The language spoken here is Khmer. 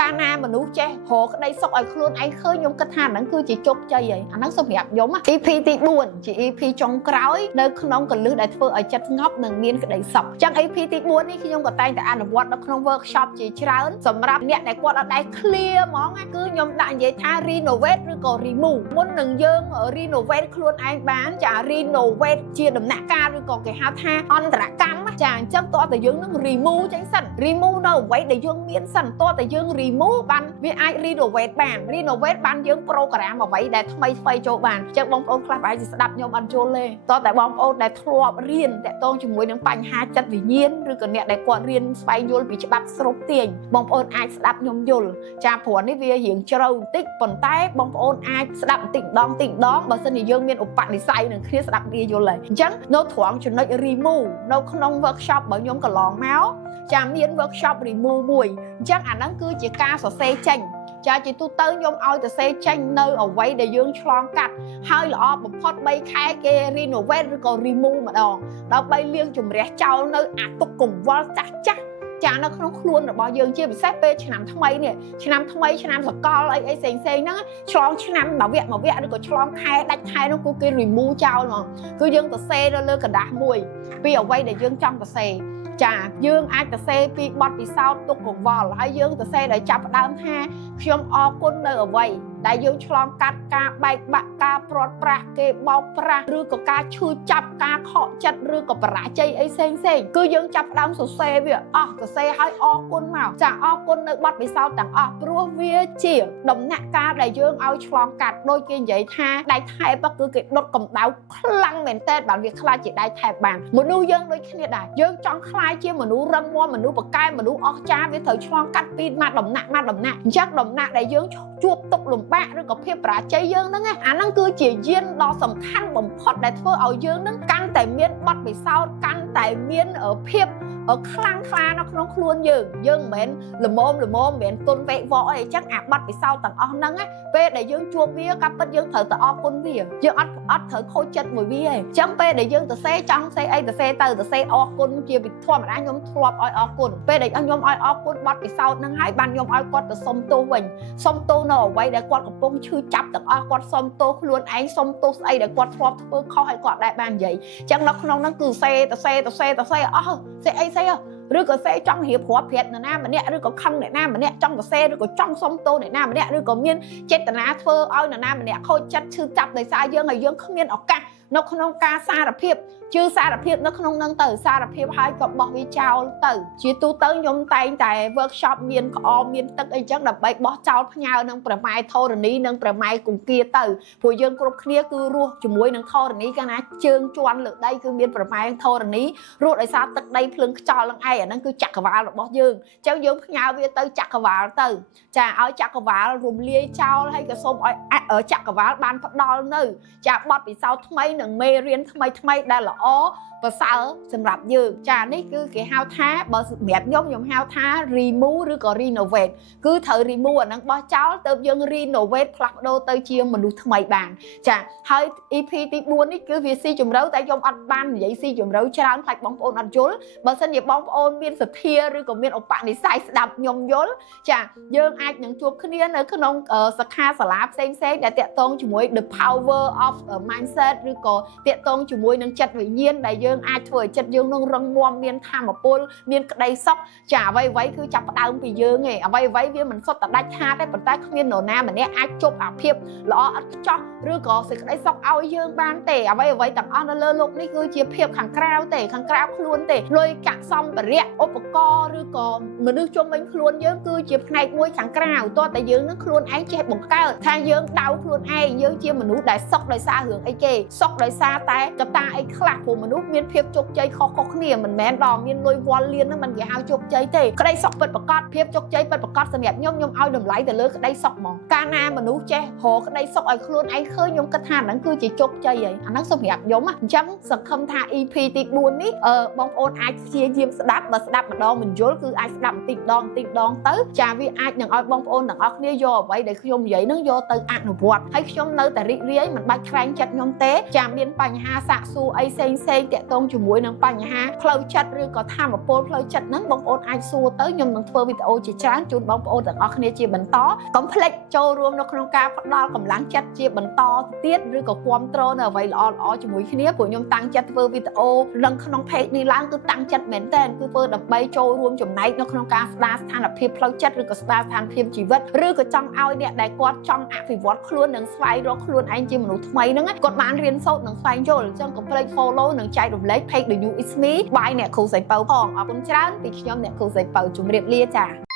កាលណាមនុស្សចេះរកក្តីសុខឲ្យខ្លួនឯងឃើញខ្ញុំគិតថាហ្នឹងគឺជាជោគជ័យហើយអាហ្នឹងសម្រាប់ខ្ញុំ EP ទី4ជា EP ចុងក្រោយនៅក្នុងកលឹះដែលធ្វើឲ្យចិត្តស្ងប់និងមានក្តីសុខអញ្ចឹង EP ទី4នេះខ្ញុំក៏តែងតែអនុវត្តនៅក្នុង workshop ជាច្រើនសម្រាប់អ្នកដែលគាត់អត់ដែល clear ហ្មងគឺខ្ញុំដាក់និយាយថា renovate ឬក៏ remove មុននឹងយើង renovate ខ្លួនឯងបានចា renovate ជាដំណាក់កាលឬក៏គេហៅថាអន្តរកម្មចាអញ្ចឹងតើតើយើងនឹង remove ចឹងសិន remove នៅអ្វីដែលយើងមានសិនតើតើយើង remove បានវាអាច renovate បាន renovate បានយើង program អ្វីដែលថ្មីថ្មីចូលបានអញ្ចឹងបងប្អូនខ្លះប្រហែលជាស្ដាប់ខ្ញុំអត់យល់ទេតើតែបងប្អូនដែលធ្លាប់រៀនតាក់ទងជាមួយនឹងបញ្ហាចិត្តវិញ្ញាណឬក៏អ្នកដែលគាត់រៀនស្វែងយល់ពីច្បាប់ស្រុបទាញបងប្អូនអាចស្ដាប់ខ្ញុំយល់ចាព្រោះនេះវារៀងជ្រៅបន្តិចប៉ុន្តែបងប្អូនអាចស្ដាប់បន្តិចម្ដងបើសិនជាយើងមានឧបនិស្ស័យនឹងគ្នាស្ដាប់គ្នាយល់ហើយអញ្ចឹងនៅត្រង់ចំណុច remove នៅក្នុង workshop របស់ខ្ញុំកន្លងមកចាមាន workshop remove មួយអញ្ចឹងអាហ្នឹងគឺជាការសរសេរចេញចាជាទូទៅខ្ញុំឲ្យសរសេរចេញនៅអ្វីដែលយើងឆ្លងកាត់ហើយល្អបំផុត3ខែគេ renovate ឬក៏ remove ម្ដងដើម្បីលាងជម្រះចោលនៅអាទុកកង្វល់ចាស់ចានៅក្នុងខ្លួនរបស់យើងជាពិសេសពេលឆ្នាំថ្មីនេះឆ្នាំថ្មីឆ្នាំសកលអីផ្សេងហ្នឹងឆ្លងឆ្នាំមួយវគ្គឬក៏ឆ្លងខែដាច់ខែនោះគេ remove ចោលហ្មងគឺយើងសរសេរនៅលើกระดาษមួយពីអ្វីដែលយើងចង់សរសេរចាយើងអាចសរសេរពីបទពិសោធន៍ទុកកង្វល់ហើយយើងសរសេរដោយចាប់ផ្ដើមថាខ្ញុំអរគុណនៅអ្វីដែលយើងឆ្លងកាត់ការបែកបាក់ការព្រាត់ប្រាសគេបោកប្រាស់ឬក៏ការឈឺចាប់ការខកចិត្តឬក៏បរាជ័យអីផ្សេងគឺយើងចាប់ផ្ដើមសរសេរវាអស់សរសេរឲ្យអរគុណមកចាអរគុណនៅបទពិសោធន៍ទាំងអស់ព្រោះវាជាដំណាក់កាលដែលយើងឲ្យឆ្លងកាត់ដោយគេនិយាយថាដៃថែបគឺគេដុតកម្ដៅខ្លាំងមែនតើបានវាខ្លាចជាដៃថែបបានមនុស្សយើងដូចគ្នាដែរយើងចង់ខ្លាចជាមនុស្សរឹងមាំមនុស្សបកែមនុស្សអស្ចារ្យវាត្រូវឆ្លងកាត់ពីមួយដំណាក់អញ្ចឹងដំណាក់ដែលយើងជួបទុកលំបាកឬក៏ភាពបរាជ័យយើងហ្នឹងអាហ្នឹងគឺជាយានដ៏សំខាន់បំផុតដែលធ្វើឲ្យយើងហ្នឹងកាន់តែមានបទពិសោធន៍កាន់តែមានភាពខ្លាំងក្លានៅក្នុងខ្លួនយើងមិនមែនល្មមមិនមែនទុនវេវកអីអញ្ចឹងអាបទពិសោធន៍ទាំងអស់ហ្នឹងពេលដែលយើងជួបវាការពិតយើងត្រូវតែអរគុណវាយើងអត់ត្រូវខូចចិត្តមួយវាទេអញ្ចឹងពេលដែលយើងទៅសេចង់សេអីទៅសេអរគុណជាវិធម្មតាខ្ញុំធ្លាប់ឲ្យអរគុណពេលដែលខ្ញុំឲ្យអរគុណបទពិសោធន៍ហ្នឹងហើយបានខ្ញុំឲ្យគាត់ទៅសុំទោសវិញសុំទោសនៅអ្វីដែលគាត់កំពុងឈឺចាប់ទាំងអស់គាត់សុំទោសខ្លួនឯងសុំទោសស្អីដែលគាត់ធ្លាប់ធ្វើខុសឲ្យគាត់ដែរបាននិយាយអញ្ចឹងនៅក្នុងហ្នឹងគឺសេអស់សេអីសេឬក៏សេចង់រៀបរាប់ប្រាប់នរណាម្នាក់ឬក៏ខឹងអ្នកណាម្នាក់ចង់សរសេរឬក៏ចង់សុំទោសអ្នកណាម្នាក់ឬក៏មានចេតនាធ្វើឲ្យនរណាម្នាក់ខូចចិត្តឈឺចាប់ដោយសារយើងហើយយើងគ្មានឱកាសនៅក្នុងការសារភាពជឿសារភាពនៅក្នុងនឹងទៅសារភាពហើយក៏បោះវាចោលទៅជាទូទៅខ្ញុំតែងតែ workshop មានក្អមមានទឹកអីចឹងដើម្បីបោះចោលផ្ញើនឹងប្រម៉ែធរណីនិងប្រម៉ែគង្គាទៅព្រោះយើងគ្រប់គ្នាគឺរស់ជាមួយនឹងធរណីកាលណាជើងជន់លើដីគឺមានប្រម៉ែធរណីរស់ដោយសារទឹកដីភ្លើងខ្យល់នឹងឯងអាហ្នឹងគឺចក្រវាលរបស់យើងអញ្ចឹងយើងផ្ញើវាទៅចក្រវាលទៅចាឲ្យចក្រវាលរំលាយចោលហើយក៏សូមឲ្យចក្រវាលបានផ្ដល់នៅចាបទពិសោធន៍ថ្មីនិងមេរៀនថ្មីដែលល្អប្រសើរសម្រាប់យើងចានេះគឺគេហៅថាបើសម្រាប់ខ្ញុំហៅថា remove ឬក៏ renovate គឺត្រូវ remove អាហ្នឹងបោះចោលទៅយើង renovate ផ្លាស់ប្ដូរទៅជាមនុស្សថ្មីបានចាហើយ EP ទី4នេះគឺវាស៊ីជម្រៅតែខ្ញុំអត់បាននិយាយស៊ីជម្រៅច្រើនខ្លាចបងប្អូនអត់យល់បើសិនជាបងប្អូនមានសទ្ធាឬក៏មានឧបនិស្ស័យស្ដាប់ខ្ញុំយល់ចាយើងអាចនឹងជួបគ្នានៅក្នុងសិក្ខាសាលាផ្សេងដែលតាក់ទងជាមួយ the power of mindset ឬក៏តាក់ទងជាមួយនឹងចិត្តវិញ្ញាណដែលយើងអាចធ្វើឲ្យចិត្តយើងនឹងរឹងមាំមានធម៌ពលមានក្តីសុខចាអ្វីគឺចាប់ផ្ដើមពីយើងឯងអ្វីវាមិនសុទ្ធតែដាច់ខាតទេប៉ុន្តែគ្មាននរណាម្នាក់អាចជប់អាភាពល្អឥតខ្ចោះឬក៏សេចក្តីសុខឲ្យយើងបានទេអ្វីទាំងអស់នៅលើโลกនេះគឺជាភាពខាងក្រៅទេខាងក្រៅខ្លួនទេលុយកាក់សម្ភារៈឧបករណ៍ឬក៏មនុស្សជុំវិញខ្លួនយើងគឺជាផ្នែកមួយខាងក្រៅតោះតែយើងនឹងខ្លួនឯងចេះបង្កើតថាយើងដៅខ្លួនឯងយើងជាមនុស្សដែលសុខដោយសាររឿងអីគេសុខដោយសារតែកត្តាអីខ្លះព្រោះមនុស្សមានភាពជោគជ័យខុសគ្នាមិនមែនដល់មានលុយវល់លៀនហ្នឹងមិនគេហៅជោគជ័យទេក្តីសុខពិតប្រាកដភាពជោគជ័យពិតប្រាកដសម្រាប់ខ្ញុំឲ្យតម្លៃទៅលើក្តីសុខហ្មងកាលណាមនុស្សចេះរកក្តីសុខឲ្យខ្លួនឯងឃើញខ្ញុំគិតថាហ្នឹងគឺជាជោគជ័យហើយអាហ្នឹងសម្រាប់ខ្ញុំអញ្ចឹងសង្ឃឹមថា EP ទី4នេះបងប្អូនអាចព្យាយាមស្ដាប់បើស្ដាប់ម្ដងមិនយល់គឺអាចស្ដាប់បន្តិចដងទៅចាវាអាចនឹងឲ្យបងប្អូនទាំងអស់គ្នាយកអ្វីដែលខ្ញុំនិយាយហ្នឹងយកទៅអនុវត្តហើយខ្ញុំនៅតែរីករាយមិនបាច់ខ្វែងចិត្តខ្ញុំទេចា មានបញ្ហាសាកសួរអីផ្សេងតាក់ទងជាមួយនឹងបញ្ហាផ្លូវចិត្តឬក៏ធម៌ពលផ្លូវចិត្តហ្នឹងបងប្អូនអាចសួរទៅខ្ញុំនឹងធ្វើវីដេអូជាច្រើនជូនបងប្អូនទាំងអស់គ្នាជាបន្តកុំភ្លេចចូលរួមនៅក្នុងការផ្ដល់កម្លាំងចិត្តជាបន្តទៀតឬក៏គាំទ្រនៅអ្វីល្អៗជាមួយគ្នាព្រោះខ្ញុំតាំងចិត្តធ្វើវីដេអូនឹងក្នុង page នេះឡើងគឺតាំងចិត្តមែនតើគឺធ្វើដើម្បីចូលរួមចំណែកនៅក្នុងការស្ដារស្ថានភាពផ្លូវចិត្តឬក៏ស្ដារស្ថានភាពជីវិតឬក៏ចង់ឲ្យអ្នកដែលគាត់ចង់អភិវឌ្ឍខ្លួននិងស្វែងរកខ្លួនឯងជាមនុស្សថ្មីហ្នឹងគាត់បានរៀនសូត្រនិងស្វែងយល់អញ្ចឹងកុំភ្លេច follow និងចែករំលែក page The New Is Me by អ្នកគ្រូសៃពៅផងអរគុណច្រើនពីខ្ញុំអ្នកគ្រូសៃពៅជម្រាបលាចា